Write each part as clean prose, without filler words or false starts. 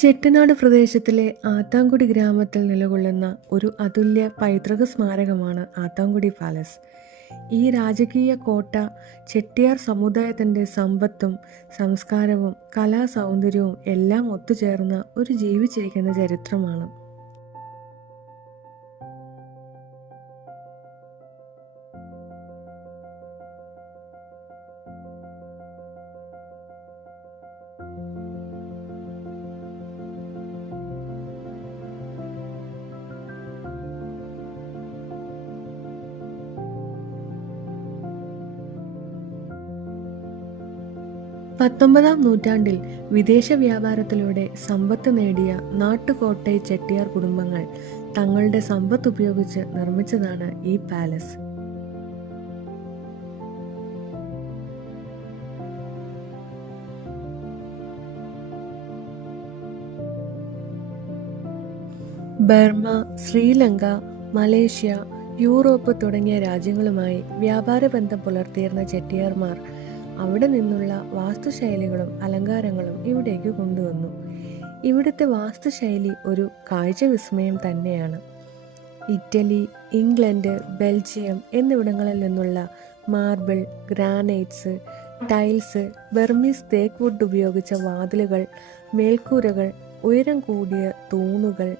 ചെട്ടിനാട് പ്രദേശത്തിലെ ആത്താൻകുടി ഗ്രാമത്തിൽ നിലകൊള്ളുന്ന ഒരു അതുല്യ പൈതൃക സ്മാരകമാണ് ആത്താൻകുടി പാലസ്. ഈ രാജകീയ കോട്ട ചെട്ടിയാർ സമുദായത്തിൻ്റെ സമ്പത്തും സംസ്കാരവും കലാസൗന്ദര്യവും എല്ലാം ഒത്തുചേർന്ന ഒരു ജീവിച്ചിരിക്കുന്ന ചരിത്രമാണ്. 19-ാം നൂറ്റാണ്ടിൽ വിദേശ വ്യാപാരത്തിലൂടെ സമ്പത്ത് നേടിയ നാട്ടുകോട്ടൈ ചെട്ടിയാർ കുടുംബങ്ങൾ തങ്ങളുടെ സമ്പത്ത് ഉപയോഗിച്ച് നിർമ്മിച്ചതാണ് ഈ palace. Burma, Sri Lanka, Malaysia, Europe തുടങ്ങിയ രാജ്യങ്ങളുമായി വ്യാപാര ബന്ധം പുലർത്തിയിരുന്ന ചെട്ടിയാർമാർ അവിടെ നിന്നുള്ള വാസ്തുശൈലികളും അലങ്കാരങ്ങളും ഇവിടേക്ക് കൊണ്ടുവന്നു. ഇവിടുത്തെ വാസ്തുശൈലി ഒരു കാഴ്ച വിസ്മയം തന്നെയാണ്. ഇറ്റലി, ഇംഗ്ലണ്ട്, ബെൽജിയം എന്നിവിടങ്ങളിൽ നിന്നുള്ള മാർബിൾ, ഗ്രാനൈറ്റ്സ്, ടൈൽസ്, ബർമീസ് തേക്ക് വുഡ് ഉപയോഗിച്ച വാതിലുകൾ, മേൽക്കൂരകൾ, ഉയരം കൂടിയ തൂണുകൾ,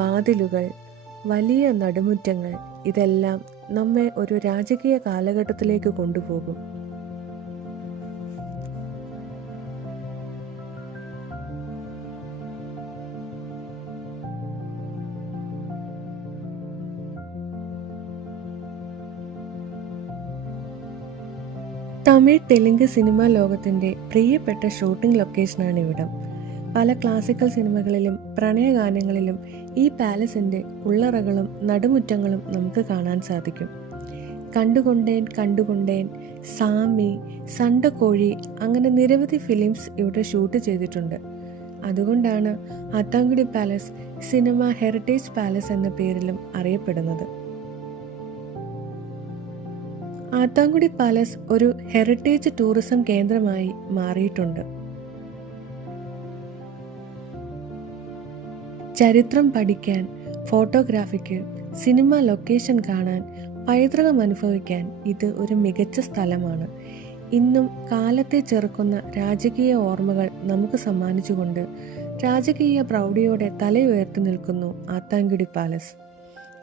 വാതിലുകൾ, വലിയ നടുമുറ്റങ്ങൾ, ഇതെല്ലാം നമ്മെ ഒരു രാജകീയ കാലഘട്ടത്തിലേക്ക് കൊണ്ടുപോകും. തമിഴ്, തെലുങ്ക് സിനിമാ ലോകത്തിൻ്റെ പ്രിയപ്പെട്ട ഷൂട്ടിംഗ് ലൊക്കേഷനാണ് ഇവിടം. പല ക്ലാസിക്കൽ സിനിമകളിലും പ്രണയഗാനങ്ങളിലും ഈ പാലസിൻ്റെ ഉള്ളറകളും നടുമുറ്റങ്ങളും നമുക്ക് കാണാൻ സാധിക്കും. കണ്ടുകൊണ്ടേൻ കണ്ടുകൊണ്ടേൻ, സാമി, സണ്ടക്കോഴി അങ്ങനെ നിരവധി ഫിലിംസ് ഇവിടെ ഷൂട്ട് ചെയ്തിട്ടുണ്ട്. അതുകൊണ്ടാണ് ആത്താൻകുടി പാലസ് സിനിമ ഹെറിറ്റേജ് പാലസ് എന്ന പേരിലും അറിയപ്പെടുന്നത്. ആത്താൻകുടി പാലസ് ഒരു ഹെറിറ്റേജ് ടൂറിസം കേന്ദ്രമായി മാറിയിട്ടുണ്ട്. ചരിത്രം പഠിക്കാൻ, ഫോട്ടോഗ്രാഫിക്ക്, സിനിമ ലൊക്കേഷൻ കാണാൻ, പൈതൃകം അനുഭവിക്കാൻ ഇത് ഒരു മികച്ച സ്ഥലമാണ്. ഇന്നും കാലത്തെ ചെറുക്കുന്ന രാജകീയ ഓർമ്മകൾ നമുക്ക് സമ്മാനിച്ചുകൊണ്ട് രാജകീയ പ്രൗഢിയോടെ തലയുയർത്തി നിൽക്കുന്നു ആത്താൻകുടി പാലസ്.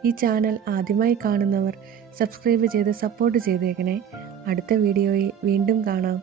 ഈ ചാനൽ ആദ്യമായി കാണുന്നവർ സബ്സ്ക്രൈബ് ചെയ്ത് സപ്പോർട്ട് ചെയ്തേക്കണേ. അടുത്ത വീഡിയോയിൽ വീണ്ടും കാണാം.